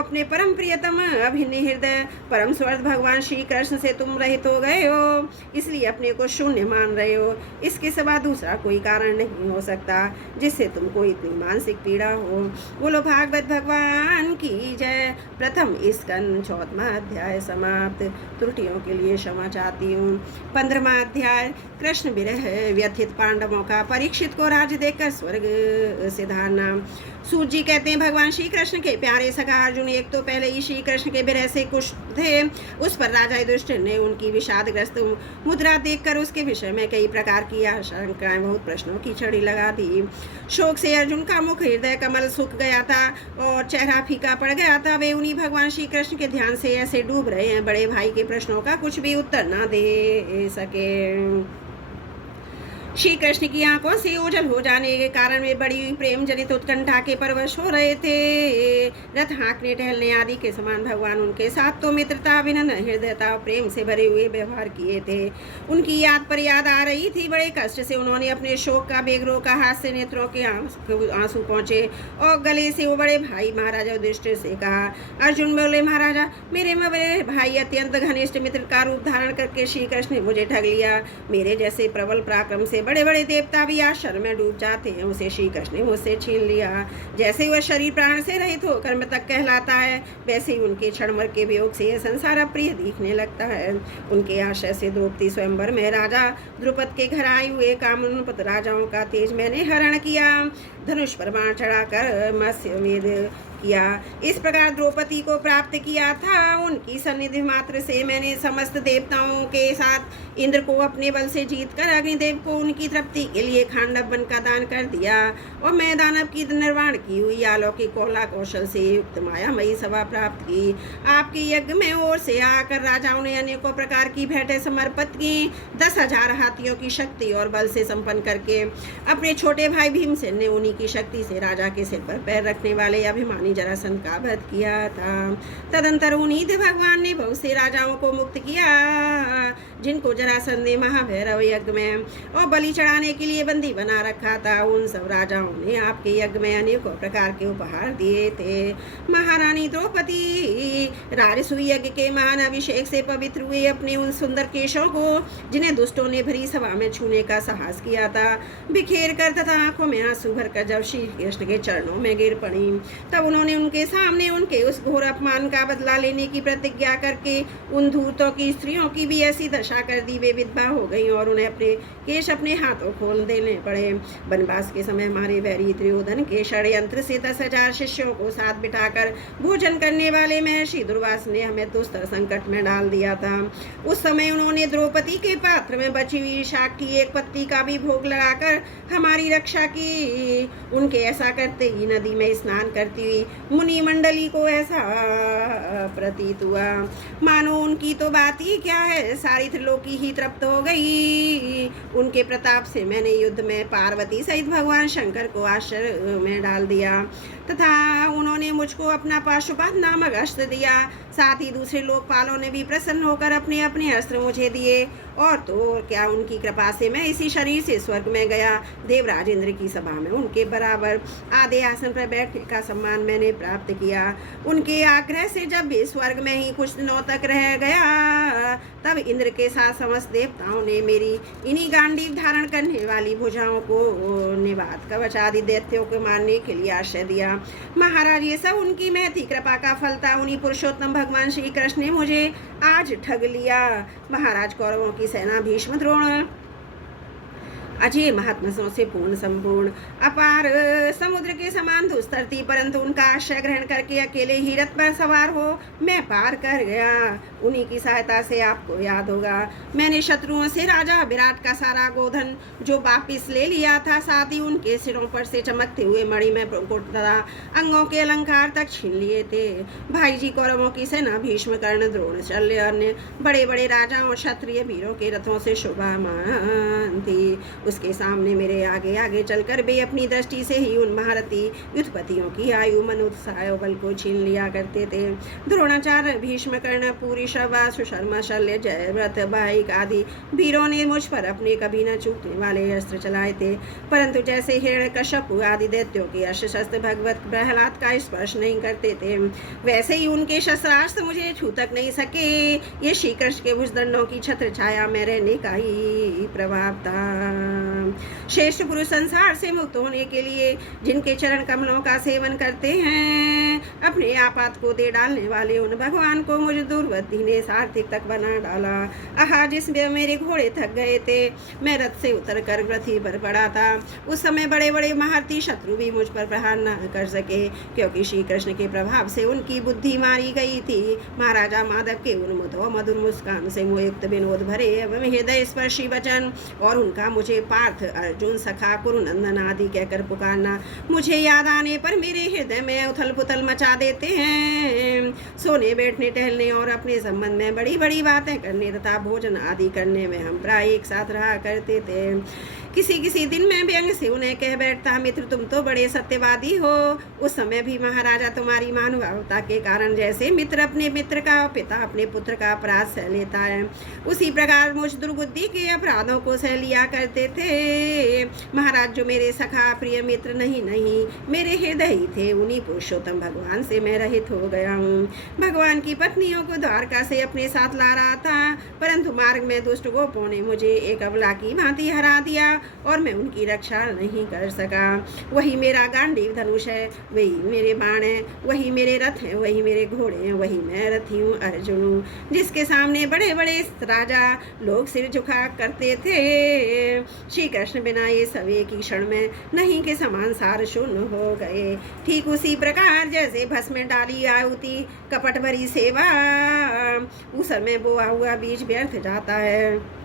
अपने परम प्रियतम अभिन्न हृदय परम स्वर्ग भगवान श्री कृष्ण से तुम रहित हो गए हो, इसलिए अपने को शून्य मान रहे हो। इसके सिवा दूसरा कोई कारण नहीं हो सकता जिससे तुमको इतनी मानसिक पीड़ा हो। बोलो भागवत भगवान की जय। प्रथम स्कंद 14वां अध्याय समाप्त। त्रुटियों के लिए क्षमा चाहती हूँ। 15वां अध्याय कृष्ण विरह व्यथित पांडवों का परीक्षित को राज्य देकर स्वर्ग से धारना। सूत जी कहते हैं, भगवान श्री कृष्ण के प्यारे सखा अर्जुन एक तो पहले ही श्री कृष्ण के विरह से कुछ थे। उस पर राजा युधिष्ठिर ने उनकी विषादग्रस्त मुद्रा देखकर उसके विषय में कई प्रकार की आशंकाएं, बहुत प्रश्नों की छड़ी लगा दी। शोक से अर्जुन का मुख हृदय कमल सूख गया था और चेहरा फीका पड़ गया था। वे उन्हीं भगवान श्री कृष्ण के ध्यान से ऐसे डूब रहे हैं, बड़े भाई के प्रश्नों का कुछ भी उत्तर ना दे सके। श्री कृष्ण की आंखों से ओझल हो जाने के कारण वे बड़ी प्रेम जनित उत्कंठा के परवश हो रहे थे। रथ हाँकने टहलने आदि के समान भगवान उनके साथ तो मित्रता, विनम्र हृदयता, प्रेम से भरे हुए व्यवहार किए थे। उनकी याद पर याद आ रही थी। बड़े कष्ट से उन्होंने अपने शोक का बेग रोका। हाथ से नेत्रों के आंसू पहुंचे और गले से वो बड़े भाई महाराजा युधिष्ठिर से कहा। अर्जुन बोले, महाराजा, मेरे बड़े भाई अत्यंत घनिष्ठ मित्र का रूप धारण करके श्री कृष्ण ने मुझे ठग लिया। मेरे जैसे प्रबल पराक्रम से बड़े बड़े देवता भी आश्चर्य में डूब जाते हैं, उसे श्री कृष्ण ने मुझसे छीन लिया। जैसे वह शरीर प्राण से रहित होकर मृतक कहलाता है, वैसे ही उनके क्षणभर के वियोग से यह संसार अप्रिय दिखने लगता है। उनके आशय से द्रौपदी स्वयंवर में राजा द्रुपद के घर आए हुए कामोन्मत्त राजाओं का तेज मैंने हरण किया। धनुष पर बाण चढ़ाकर मत्स्यमेध किया। इस प्रकार द्रौपदी को प्राप्त किया था। उनकी सन्निधि मात्र से मैंने समस्त देवताओं के साथ इंद्र को अपने बल से जीतकर अग्निदेव को उनकी तृप्ति के लिए खांडव वन का दान कर दिया और मैं दानव की निर्वाण की हुई अलौकिक कौला कौशल से युक्त मायामयी सभा प्राप्त की। आपके यज्ञ में ओर से आकर राजाओं ने अनेकों प्रकार की भेंटें समर्पित की। 10,000 हाथियों की शक्ति और बल से संपन्न करके अपने छोटे भाई भीमसेन ने उन्हीं की शक्ति से राजा के सिर पर पैर रखने वाले अभिमानी जरासंध का वध किया था। तदंतर उन्हीं भगवान ने बहुत से राजाओं को मुक्त किया जिनको जरासंध ने महाभैरव यज्ञ में और बलि चढ़ाने के लिए बंदी बना रखा था। उन सब राजाओं ने आपके यज्ञ में अनेकों प्रकार के उपहार दिए थे। महारानी द्रौपदी राजसूय यज्ञ के महान अभिषेक से पवित्र हुए अपने उन सुंदर केशों को, जिन्हें दुष्टों ने भरी सभा में छूने का साहस किया था, बिखेर कर तथा आंखों में आंसू भर कर जब श्री कृष्ण के चरणों में गिर पड़ी, तब उन्होंने उनके सामने उनके उस घोर अपमान का बदला लेने की प्रतिज्ञा करके उन धूर्तों की स्त्रियों की भी ऐसी दशा कर दी। वे विधवा हो गई और उन्हें अपने केश अपने हाथों खोल देने पड़े। वनवास के समय हमारे बैरी दुर्योधन के षड्यंत्र से 10,000 शिष्यों को साथ बिठाकर भोजन करने वाले महर्षि दुर्वास ने हमें दुस्तर संकट में डाल दिया था। उस समय उन्होंने द्रौपदी के पात्र में बची हुई शाक की एक पत्ती का भी भोग लगाकर हमारी रक्षा की। उनके ऐसा करते ही नदी में स्नान करती हुई मुनि मंडली को ऐसा प्रतीत हुआ मानो उनकी तो बात ही क्या है, सारी त्रिलोकी ही तृप्त हो गई। उनके प्रताप से मैंने युद्ध में पार्वती सहित भगवान शंकर को आश्चर्य में डाल दिया तथा उन्होंने मुझको अपना पाशुपत नामक अस्त्र दिया। साथ ही दूसरे लोकपालों ने भी प्रसन्न होकर अपने अपने अस्त्र मुझे दिए। और तो क्या उनकी कृपा से मैं इसी शरीर से स्वर्ग में गया। देवराज इंद्र की सभा में उनके बराबर आधे आसन पर बैठने का सम्मान मैंने प्राप्त किया। उनके आग्रह से जब भी स्वर्ग में ही कुछ दिनों तक रह गया, तब इंद्र के साथ समस्त देवताओं ने मेरी इन्हीं गांडीव धारण करने वाली भुजाओं को निवात कवच आदि दैत्यों को मारने के लिए आश्रय दिया। महाराज, ये सब उनकी महती कृपा का फल था। उन्हीं पुरुषोत्तम भगवान श्री कृष्ण ने मुझे आज ठग लिया। महाराज, कौरवों की सेना भीष्म, द्रोण अजय महात्मों से पूर्ण संपूर्ण अपार समुद्र के समान दुस्तरती, परंतु उनका आश्रय ग्रहण करके अकेले ही रथ पर सवार हो मैं पार कर गया। उन्हीं की सहायता से आपको याद होगा मैंने शत्रुओं से राजा विराट का सारा गोधन जो वापिस ले लिया था, साथ ही उनके सिरों पर से चमकते हुए मणि में मुकुट तथा अंगों के अलंकार तक छीन लिए थे। भाई जी कौरवों की सेना भीष्म, कर्ण, द्रोण, शल्य अन्य बड़े बड़े राजाओं और क्षत्रिय वीरों के रथों से शोभामान थी। उसके सामने मेरे आगे आगे चलकर वे अपनी दृष्टि से ही उन महारथी युद्धपतियों की आयु, मन, उत्साह बल को छीन लिया करते थे। द्रोणाचार्य, भीष्म, कर्ण, पूरी, शवा, सुशर्मा, शल्य, जयव्रत, बाहिक आदि वीरों ने मुझ पर अपने कभी न चूकने वाले अस्त्र चलाए थे, परंतु जैसे हिरण्यकश्यप आदि दैत्यों के अस्त्र शस्त्र भगवत प्रहलाद का स्पर्श नहीं करते थे, वैसे ही उनके शस्त्रास्त्र मुझे छू तक नहीं सके। ये श्री कृष्ण के भुजदंडों की छत्र छाया में रहने का ही प्रभाव था। श्रेष्ठ पुरुष संसार से मुक्त होने के लिए जिनके चरण कमलों का सेवन करते हैं, अपने आपात को दे डालने वाले उन भगवान को मुझ दुर्वृत्ति ने सार्थक तक बना डाला। आहा, जिसमें मेरे घोड़े थक गए थे, मैं रथ से उतर कर पृथ्वी पर पड़ा था। उस समय बड़े बड़े महारथी शत्रु भी मुझ पर प्रहार न कर सके, क्योंकि श्री कृष्ण के प्रभाव से उनकी बुद्धि मारी गई थी। महाराजा माधव के उन्मुख और मधुर मुस्कान से मोहित विनोद भरे एवं हृदय स्पर्शी वचन और उनका मुझे पार्थ, अर्जुन, सखा, कुरुनंदन आदि कहकर पुकारना मुझे याद आने पर मेरे हृदय में उथल पुथल मचा देते हैं। सोने, बैठने, टहलने और अपने संबंध में बड़ी बड़ी बातें करने तथा भोजन आदि करने में हम प्राय एक साथ रहा करते थे। किसी किसी दिन मैं व्यंग से उन्हें कह बैठता, मित्र तुम तो बड़े सत्यवादी हो। उस समय भी महाराजा तुम्हारी महानुभावता के कारण जैसे मित्र अपने मित्र का, पिता अपने पुत्र का अपराध सह लेता है, उसी प्रकार मुझ दुर्बुद्धि के अपराधों को सह लिया करते थे। महाराज, जो मेरे सखा प्रिय मित्र नहीं मेरे हृदय ही थे, उन्हीं पुरुषोत्तम भगवान से मैं रहित हो गया हूँ। भगवान की पत्नियों को द्वारका से अपने साथ ला रहा था, परंतु मार्ग में दुष्ट गोपों ने मुझे एक अबला की भांति हरा दिया और मैं उनकी रक्षा नहीं कर सका। वही मेरा गांडीव धनुष है, वही मेरे बाण है, वही मेरे रथ हैं, वही मेरे घोड़े हैं, वही मैं रथी हूँ, अर्जुन हूँ, जिसके सामने बड़े बड़े राजा लोग सिर झुका करते थे। श्री कृष्ण बिना ये सब एक ही क्षण में नहीं के समान सार शून्य हो गए। ठीक उसी प्रकार जैसे भस्म में डाली आहुति कपट भरी सेवा, उस समय बोआ हुआ बीज व्यर्थ जाता है।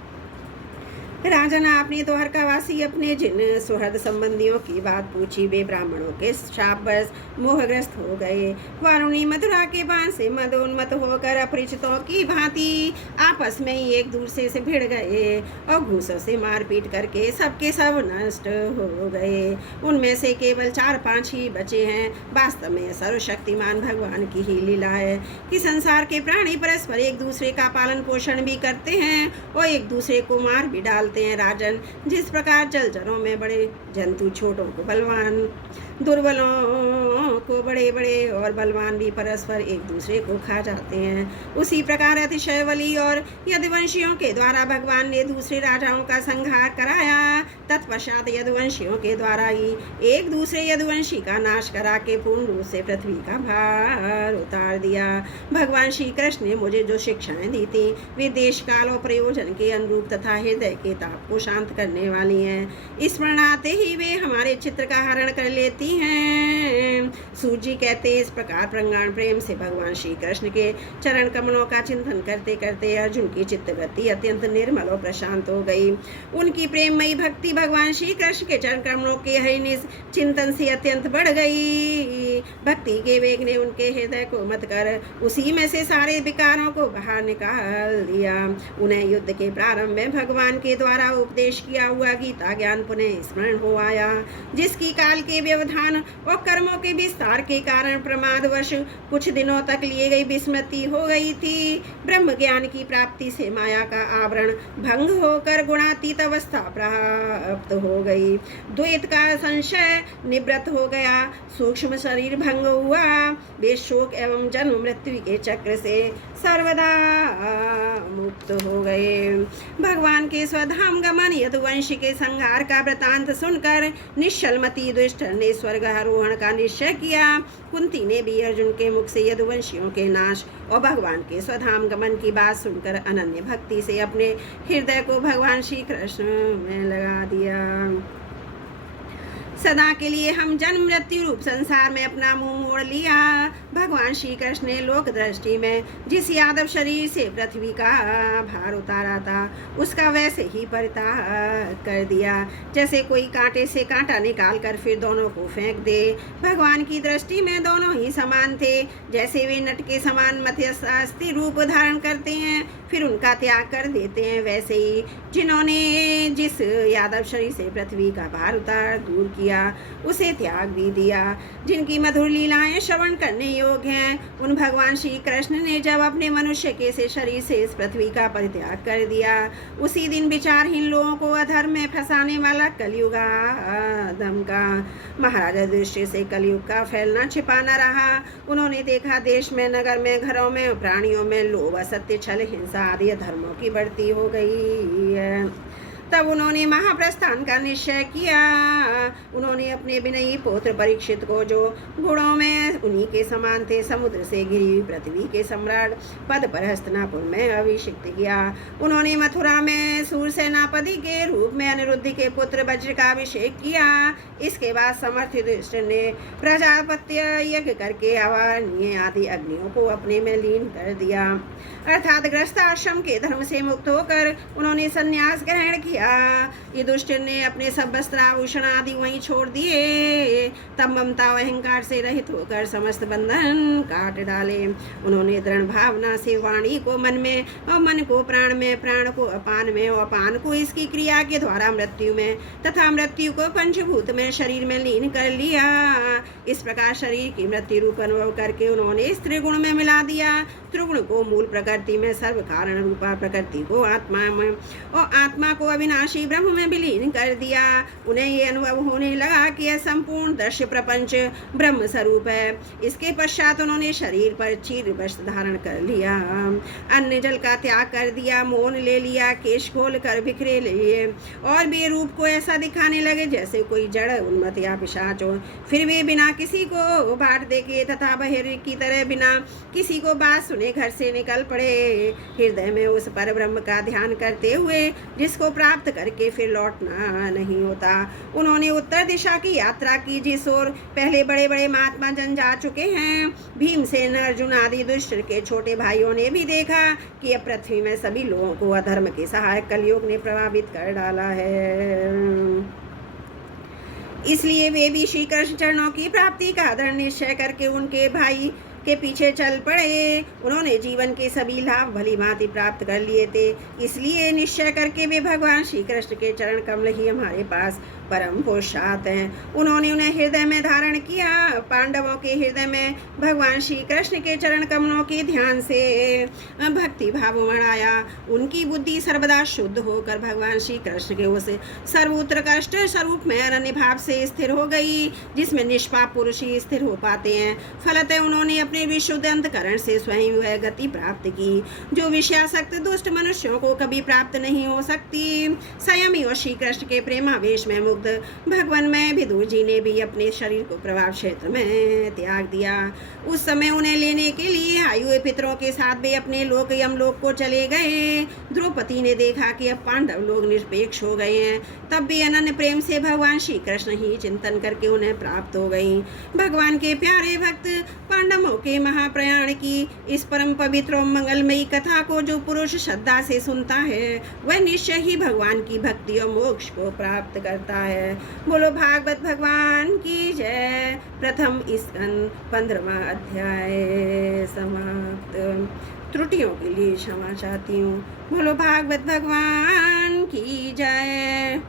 राजन, आपने द्वारकावासी अपने जिन सुहृद संबंधियों की बात पूछी, वे ब्राह्मणों के शापवश मोहग्रस्त हो गए। वारुणी मथुरा के बाण से मदोन्मत होकर अपरिचितों की भांति आपस में ही एक दूसरे से भिड़ गए और घूसों से मारपीट करके सबके सब नष्ट हो गए। उनमें से केवल 4-5 ही बचे हैं। वास्तव में सर्वशक्तिमान भगवान की ही लीला है कि संसार के प्राणी परस्पर एक दूसरे का पालन पोषण भी करते हैं और एक दूसरे को मार भी डालते हैं। राजन, जिस प्रकार जलचरों में बड़े जंतु छोटों को बलवान, दुर्बलों को बड़े बड़े और बलवान भी परस्पर एक दूसरे को खा जाते हैं, उसी प्रकार अतिशय बली और यदुवंशियों के द्वारा भगवान ने दूसरे राजाओं का संहार कराया। तत्पश्चात यदुवंशियों के द्वारा ही एक दूसरे यदुवंशी का नाश करा के पूर्ण रूप से पृथ्वी का भार उतार दिया। भगवान श्री कृष्ण ने मुझे जो शिक्षाएं दी थी, वे देश काल और प्रयोजन के अनुरूप तथा हृदय के ताप को शांत करने वाली हैं। स्मरण आते ही वे हमारे चित्त का हरण कर लेती हैं। सूर्य कहते इस प्रकार प्रगाढ़ प्रेम से भगवान श्री कृष्ण के चरण कमलों का चिंतन करते करते अर्जुन की चित्तवृत्ति अत्यंत निर्मल और प्रशांत हो गई। उनकी प्रेममयी भक्ति भगवान श्री कृष्ण के चरण कमलों के हरिनिश चिंतन से अत्यंत बढ़ गई। भक्ति के वेग ने उनके हृदय को मत कर उसी में से सारे विकारों को बाहर निकाल दिया। उन्हें युद्ध के प्रारंभ में भगवान के द्वारा उपदेश किया हुआ गीता ज्ञान पुनः स्मरण हो आया, जिसकी काल के व्यवधान और कर्मों के विस्तार के कारण प्रमादवश कुछ दिनों तक लिए गई विस्मृति हो गई थी। ब्रह्म ज्ञान की प्राप्ति से माया का आवरण भंग होकर गुणातीत अवस्था प्राप्त हो गई। द्वैत का संशय निवृत्त हो गया, सूक्ष्म शरीर भंग हुआ। वे शोक एवं जन्म मृत्यु के चक्र से सर्वदा मुक्त हो गए। भगवान के स्वधाम गमन यदुवंश के संहार का वृतांत सुनकर निश्चलमती दुष्ट ने स्वर्ग आरोहण का निश्चय किया। किया। कुंती ने भी अर्जुन के मुख से यदुवंशियों के नाश और भगवान के स्वधाम गमन की बात सुनकर अनन्य भक्ति से अपने हृदय को भगवान श्री कृष्ण में लगा दिया। सदा के लिए हम जन्म मृत्यु रूप संसार में अपना मुंह मोड़ लिया। भगवान श्री कृष्ण ने लोक दृष्टि में जिस यादव शरीर से पृथ्वी का भार उतारा था उसका वैसे ही परित्याग कर दिया जैसे कोई कांटे से कांटा निकाल कर फिर दोनों को फेंक दे। भगवान की दृष्टि में दोनों ही समान थे। जैसे वे नट के समान मध्यस्थी रूप धारण करते हैं फिर उनका त्याग कर देते हैं, वैसे ही जिन्होंने जिस यादव शरीर से पृथ्वी का भार उतार दूर किया उसे त्याग भी दिया। जिनकी मधुर लीलाएं श्रवण करने योग्य हैं उन भगवान श्री कृष्ण ने जब अपने मनुष्य के से शरीर से इस पृथ्वी का परित्याग कर दिया उसी दिन विचारहीन लोगों को अधर्म में फंसाने वाला कलयुग आदम का महाराजा युधिष्ठिर से कलयुग का फैलना छिपा न रहा। उन्होंने देखा देश में, नगर में, घरों में, प्राणियों में लोभ, असत्य, छल, हिंसा आदि धर्मों की बढ़ती हो गई है। तब उन्होंने महाप्रस्थान का निश्चय किया। उन्होंने अपने विनयी पुत्र परीक्षित को, जो गुणों में उन्हीं के समान थे, समुद्र से घिरी हुई पृथ्वी के सम्राट पद पर हस्तिनापुर में अभिषिक्त किया। उन्होंने मथुरा में सूरसेनापति के रूप में अनिरुद्ध के पुत्र वज्र का अभिषेक किया। इसके बाद समर्थ युधिष्ठिर ने प्रजापत्य यज्ञ करके अवारणीय आदि अग्नियों को अपने में लीन कर दिया, अर्थात गृहस्थ आश्रम के धर्म से मुक्त होकर उन्होंने संन्यास ग्रहण किया। युधिष्ठिर ने अपने सब वस्त्र आभूषण आदि वहीं छोड़ दिए। तब ममता और अहंकार से रहित होकर समस्त बंधन काट डाले। उन्होंने दृढ़ भावना से वाणी को मन में और मन को प्राण में, प्राण को अपान में और अपान को इसकी क्रिया के द्वारा मृत्यु में तथा मृत्यु को पंचभूत में शरीर में लीन कर लिया। इस प्रकार शरीर की मृत्यु रूप अनुभव करके उन्होंने त्रिगुण में मिला दिया। त्रिगुण को मूल प्रकृति में, सर्व कारण रूपा प्रकृति को आत्मा में और आत्मा को अविनाशी ब्रह्म में विलीन कर दिया। उन्हें ये अनुभव होने लगा कि यह संपूर्ण दृश्य प्रपंच ब्रह्म स्वरूप है। इसके पश्चात उन्होंने शरीर पर चीर वस्त्र धारण कर लिया, अन्न जल का त्याग कर दिया, मौन ले लिया, केश खोल कर बिखरे लिए और वे रूप को ऐसा दिखाने लगे जैसे कोई जड़ उन्मत्त या पिशाच हो। फिर वे बिना किसी को बाट देखे तथा बहिर की तरह बिना किसी को बात सुने घर से निकल पड़े, हृदय में उस पर ब्रह्म का ध्यान करते हुए जिसको प्राप्त करके फिर लौटना नहीं होता। उन्होंने उत्तर दिशा की यात्रा की जिस ओर पहले बड़े बड़े महात्मा जन जा चुके हैं। भीमसेन, अर्जुन आदि दुष्ट के छोटे भाइयों ने भी देखा कि अब पृथ्वी में सभी लोगों को अधर्म के सहायक कलयुग ने प्रभावित कर डाला है। इसलिए वे भी श्री कृष्ण चरणों की प्राप्ति का दृढ़ निश्चय करके उनके भाई के पीछे चल पड़े। उन्होंने जीवन के सभी लाभ भली भांति प्राप्त कर लिए थे, इसलिए निश्चय करके वे भगवान श्री कृष्ण के चरण कमल ही हमारे पास परम पुरुषार्थ हैं। उन्होंने उन्हें हृदय में धारण किया। पांडवों के हृदय में भगवान श्री कृष्ण के चरण कमलों के ध्यान से भक्ति भाव बढ़ाया। उनकी बुद्धि सर्वदा शुद्ध होकर भगवान श्री कृष्ण के उस सर्वोत्कृष्ट स्वरूप में अनन्य भाव से स्थिर हो गई, जिसमें निष्पाप पुरुष ही स्थिर हो पाते हैं। फलतः उन्होंने अपने विशुद्ध अंतकरण से स्वयं वह गति प्राप्त की जो विषयासक्त दुष्ट मनुष्यों को कभी प्राप्त नहीं हो सकती। संयमी और श्री कृष्ण के प्रेमावेश में भगवान में विदुर जी ने भी अपने शरीर को प्रभाव क्षेत्र में त्याग दिया। उस समय उन्हें लेने के लिए आयु पितरों के साथ वे अपने लोक यमलोक को चले गए। द्रौपदी ने देखा कि अब पांडव लोग निरपेक्ष हो गए हैं, तब भी अनन्य प्रेम से भगवान श्री कृष्ण ही चिंतन करके उन्हें प्राप्त हो गई। भगवान के प्यारे भक्त पांडवों के महाप्रयाण की इस परम पवित्र और मंगलमयी कथा को जो पुरुष श्रद्धा से सुनता है वह निश्चय ही भगवान की भक्ति और मोक्ष को प्राप्त करता है। बोलो भागवत भगवान की जय। प्रथम स्कंद 15वां अध्याय समाप्त। त्रुटियों के लिए क्षमा चाहती हूँ। बोलो भागवत भगवान की जय।